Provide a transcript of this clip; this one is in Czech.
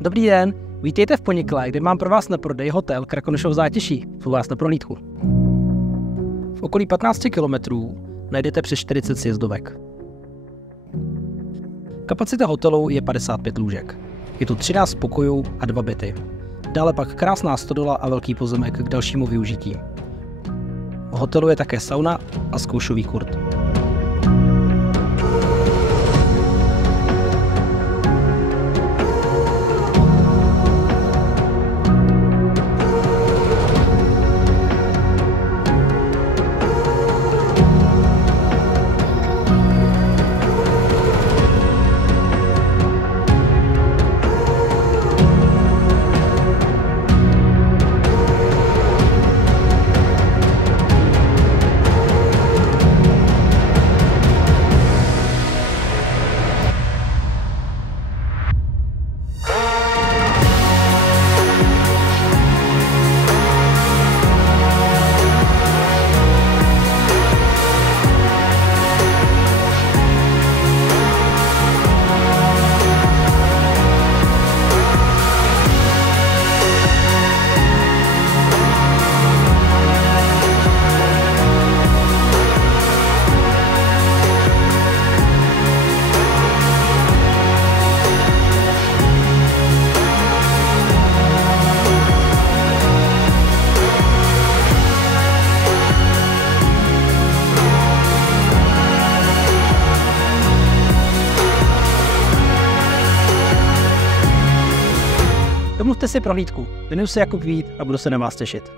Dobrý den, vítejte v Ponikle, kde mám pro vás na prodej hotel Krakonošov Zátiší. Zvu vás na prohlídku. V okolí 15 kilometrů najdete přes 40 sjezdovek. Kapacita hotelu je 55 lůžek. Je tu 13 pokojů a 2 byty. Dále pak krásná stodola a velký pozemek k dalšímu využití. V hotelu je také sauna a zkoušový kurt. Domluvte si prohlídku. Jmenuji se Jakub Vít a budu se na vás těšit.